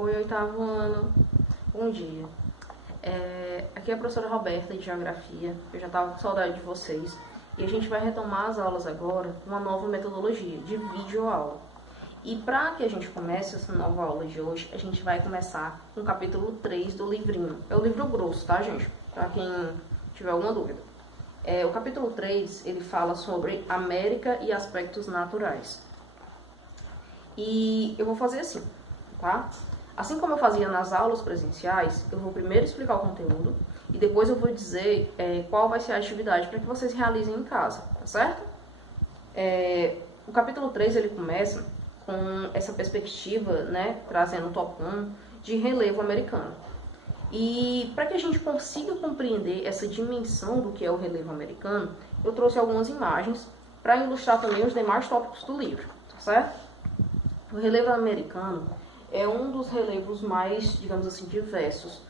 Oi, oitavo ano. Bom dia. Aqui é a professora Roberta de Geografia. Eu já estava com saudade de vocês. E a gente vai retomar as aulas agora com uma nova metodologia de videoaula. E para que a gente comece essa nova aula de hoje, a gente vai começar com o capítulo 3 do livrinho. É o livro grosso, tá, gente? Para quem tiver alguma dúvida. O capítulo 3, ele fala sobre América e aspectos naturais. E eu vou fazer assim, tá? Assim como eu fazia nas aulas presenciais, eu vou primeiro explicar o conteúdo e depois eu vou dizer qual vai ser a atividade para que vocês realizem em casa, tá certo? O capítulo 3, ele começa com essa perspectiva, né, trazendo o tópico 1 de relevo americano. E para que a gente consiga compreender essa dimensão do que é o relevo americano, eu trouxe algumas imagens para ilustrar também os demais tópicos do livro, tá certo? O relevo americano é um dos relevos mais, digamos assim, diversos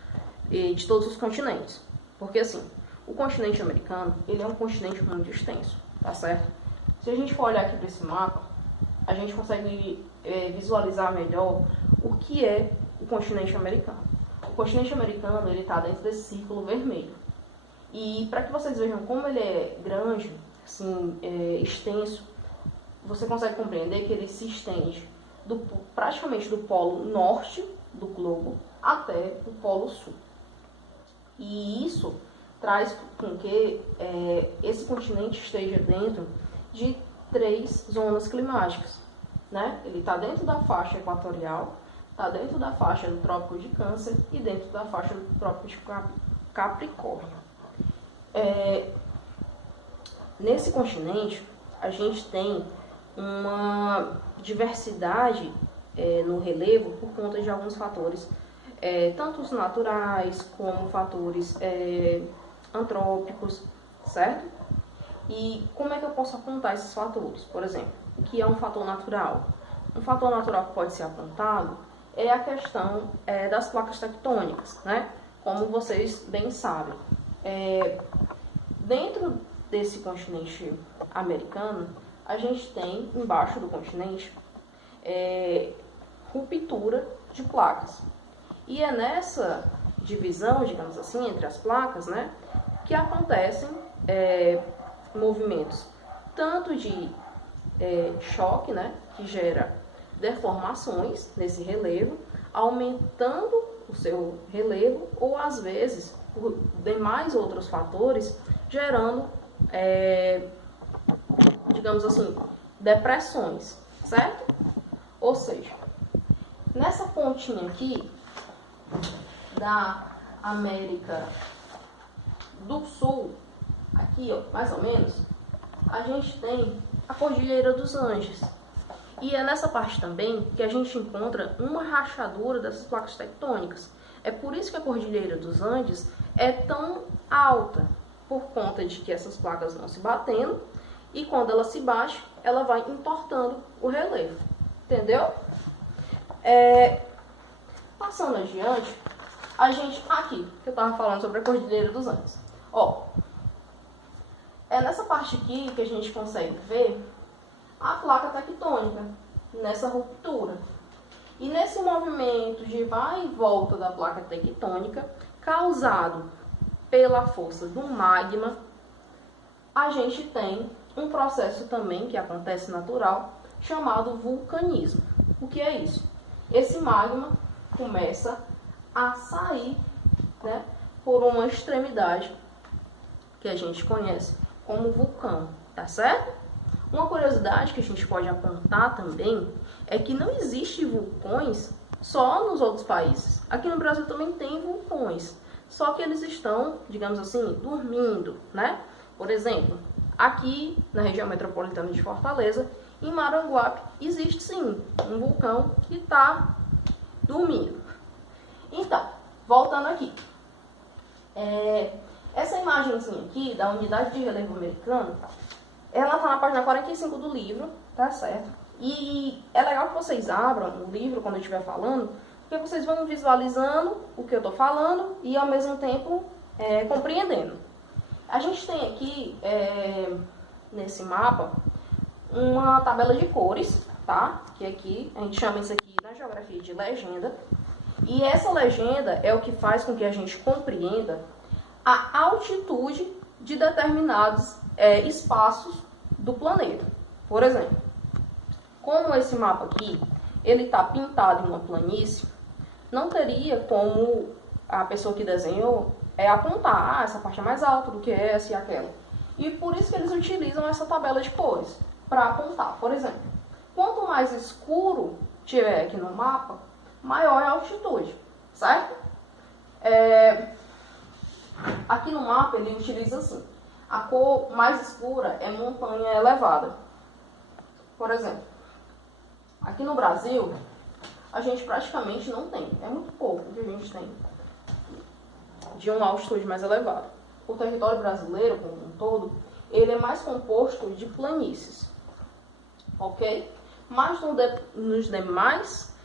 de todos os continentes. Porque, assim, o continente americano, ele é um continente muito extenso, tá certo? Se a gente for olhar aqui para esse mapa, a gente consegue visualizar melhor o que é o continente americano. O continente americano, ele está dentro desse círculo vermelho. E para que vocês vejam como ele é grande, assim, extenso, você consegue compreender que ele se estende praticamente do polo norte do globo até o polo sul. E isso traz com que esse continente esteja dentro de 3 zonas climáticas, né? Ele está dentro da faixa equatorial, está dentro da faixa do Trópico de Câncer e dentro da faixa do Trópico de Capricórnio. Nesse continente, a gente tem uma diversidade no relevo por conta de alguns fatores, tanto os naturais como fatores antrópicos, certo? E como é que eu posso apontar esses fatores? Por exemplo, o que é um fator natural? Um fator natural que pode ser apontado é a questão das placas tectônicas, né? Como vocês bem sabem. Dentro desse continente americano, a gente tem, embaixo do continente, ruptura de placas. E é nessa divisão, digamos assim, entre as placas, né, que acontecem movimentos tanto de choque, né, que gera deformações nesse relevo, aumentando o seu relevo, ou às vezes, por demais outros fatores, gerando digamos assim, depressões, certo? Ou seja, nessa pontinha aqui da América do Sul, aqui, ó, mais ou menos, a gente tem a Cordilheira dos Andes. E é nessa parte também que a gente encontra uma rachadura dessas placas tectônicas. É por isso que a Cordilheira dos Andes é tão alta, por conta de que essas placas vão se batendo, e quando ela se bate, ela vai entortando o relevo. Entendeu? Passando adiante, a gente... Aqui, que eu estava falando sobre a Cordilheira dos Andes. Ó, é nessa parte aqui que a gente consegue ver a placa tectônica, nessa ruptura. E nesse movimento de vai e volta da placa tectônica, causado pela força do magma, a gente tem um processo também que acontece natural, chamado vulcanismo. O que é isso? Esse magma começa a sair, né, por uma extremidade que a gente conhece como vulcão, tá certo? Uma curiosidade que a gente pode apontar também é que não existe vulcões só nos outros países. Aqui no Brasil também tem vulcões, só que eles estão, digamos assim, dormindo, né? Por exemplo, aqui na região metropolitana de Fortaleza, em Maranguape, existe sim um vulcão que está dormindo. Então, voltando aqui. Essa imagem aqui da unidade de relevo americano, ela está na página 45 do livro, tá certo? E é legal que vocês abram o livro quando eu estiver falando, porque vocês vão visualizando o que eu estou falando e ao mesmo tempo compreendendo. A gente tem aqui, nesse mapa, uma tabela de cores, tá? Que aqui, a gente chama isso aqui na geografia de legenda. E essa legenda é o que faz com que a gente compreenda a altitude de determinados espaços do planeta. Por exemplo, como esse mapa aqui, ele está pintado em uma planície, não teria como a pessoa que desenhou apontar, essa parte é mais alta do que essa e aquela. E por isso que eles utilizam essa tabela de cores, para apontar. Por exemplo, quanto mais escuro tiver aqui no mapa, maior é a altitude, certo? Aqui no mapa ele utiliza assim, a cor mais escura é montanha elevada. Por exemplo, aqui no Brasil, a gente praticamente não tem, é muito pouco que a gente tem de uma altitude mais elevada. O território brasileiro, como um todo, ele é mais composto de planícies, ok? Mas nos demais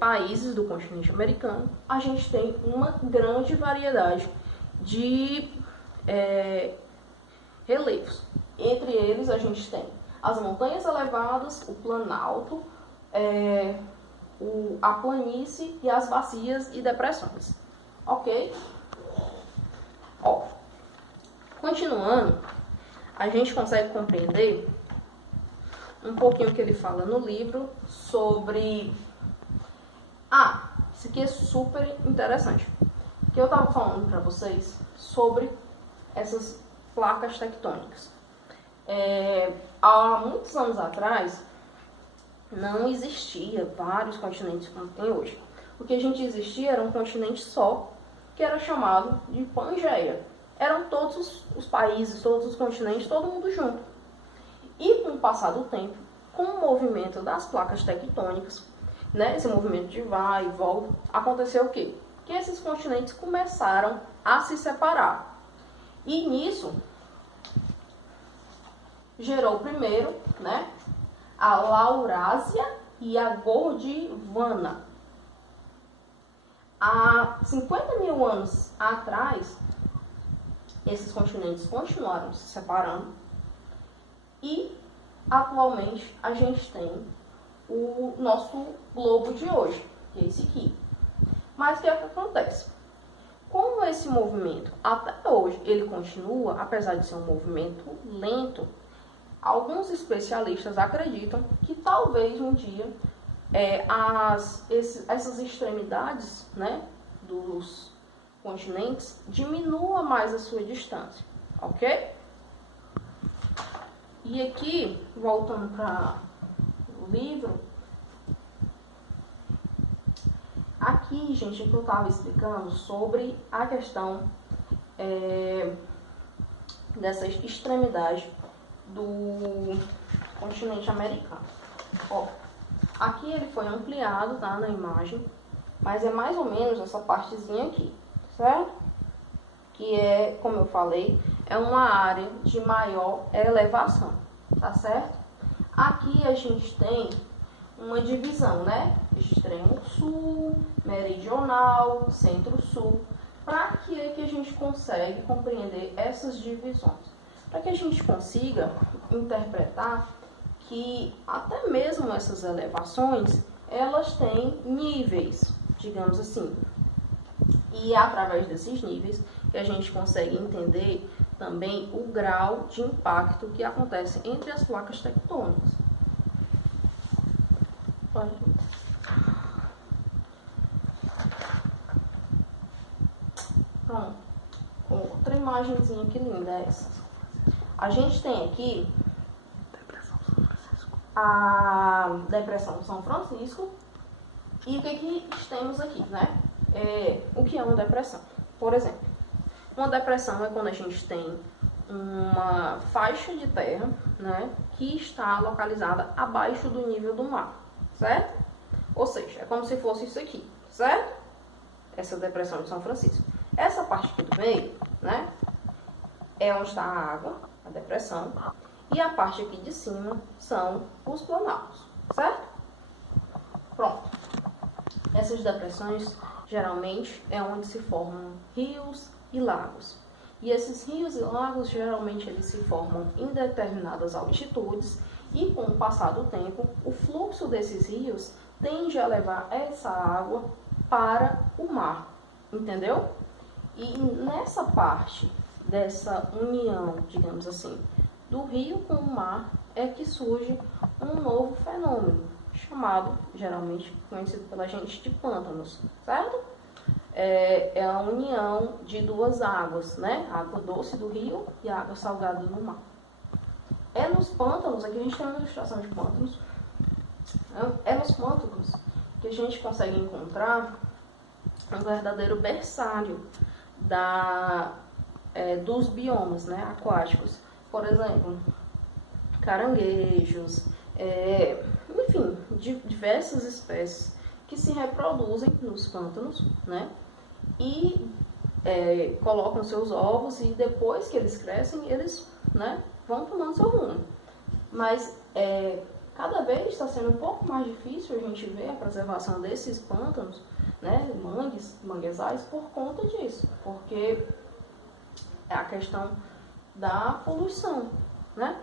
países do continente americano, a gente tem uma grande variedade de relevos. Entre eles, a gente tem as montanhas elevadas, o planalto, a planície e as bacias e depressões, ok? Continuando, a gente consegue compreender um pouquinho o que ele fala no livro sobre... isso aqui é super interessante. Que eu estava falando para vocês sobre essas placas tectônicas. Há muitos anos atrás, não existia vários continentes como tem hoje. O que a gente existia era um continente só, que era chamado de Pangeia. Eram todos os países, todos os continentes, todo mundo junto. E com o passar do tempo, com o movimento das placas tectônicas, né, esse movimento de vai e volta, aconteceu o quê? Que esses continentes começaram a se separar. E nisso, gerou primeiro, né, a Laurásia e a Gondwana. Há 50 mil anos atrás, esses continentes continuaram se separando e atualmente a gente tem o nosso globo de hoje, que é esse aqui. Mas o que é que acontece? Como esse movimento até hoje ele continua, apesar de ser um movimento lento, alguns especialistas acreditam que talvez um dia essas extremidades, né, dos continentes diminua mais a sua distância, ok? E aqui, voltando para o livro, aqui, gente, é que eu estava explicando sobre a questão dessa extremidade do continente americano. Aqui ele foi ampliado, tá, na imagem, mas é mais ou menos essa partezinha aqui, certo? Que é, como eu falei, é uma área de maior elevação, tá certo? Aqui a gente tem uma divisão, né? Extremo sul, meridional, centro-sul. Para que a gente consegue compreender essas divisões? Para que a gente consiga interpretar que até mesmo essas elevações, elas têm níveis, digamos assim. E é através desses níveis que a gente consegue entender também o grau de impacto que acontece entre as placas tectônicas. Pronto. Outra imagenzinha que linda é essa. A gente tem aqui a Depressão São Francisco. E o que temos aqui, né? O que é uma depressão? Por exemplo, uma depressão é quando a gente tem uma faixa de terra, né, que está localizada abaixo do nível do mar, certo? Ou seja, é como se fosse isso aqui, certo? Essa Depressão de São Francisco. Essa parte aqui do meio, né, é onde está a água, a depressão, e a parte aqui de cima são os planaltos, certo? Pronto. Essas depressões, geralmente, é onde se formam rios e lagos. E esses rios e lagos, geralmente, eles se formam em determinadas altitudes e, com o passar do tempo, o fluxo desses rios tende a levar essa água para o mar, entendeu? E nessa parte dessa união, digamos assim, do rio com o mar, é que surge um novo fenômeno, chamado, geralmente conhecido pela gente, de pântanos, certo? É a união de duas águas, né? A água doce do rio e a água salgada do mar. É nos pântanos, aqui a gente tem uma ilustração de pântanos, é nos pântanos que a gente consegue encontrar um verdadeiro berçário dos biomas, né, aquáticos. Por exemplo, caranguejos, enfim, diversas espécies que se reproduzem nos pântanos, né, e colocam seus ovos, e depois que eles crescem, eles, né, vão tomando seu rumo. Mas cada vez está sendo um pouco mais difícil a gente ver a preservação desses pântanos, né, manguezais, por conta disso, porque é a questão da poluição, né?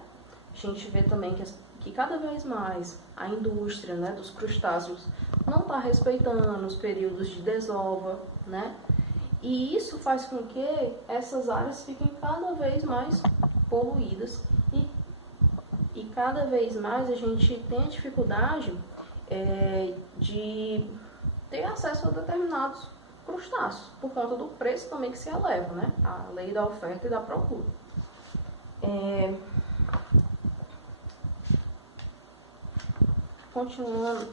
A gente vê também que cada vez mais a indústria, né, dos crustáceos não está respeitando os períodos de desova, né? E isso faz com que essas áreas fiquem cada vez mais poluídas e cada vez mais a gente tem a dificuldade de ter acesso a determinados crustáceos, por conta do preço também que se eleva, né? A lei da oferta e da procura. Continuando.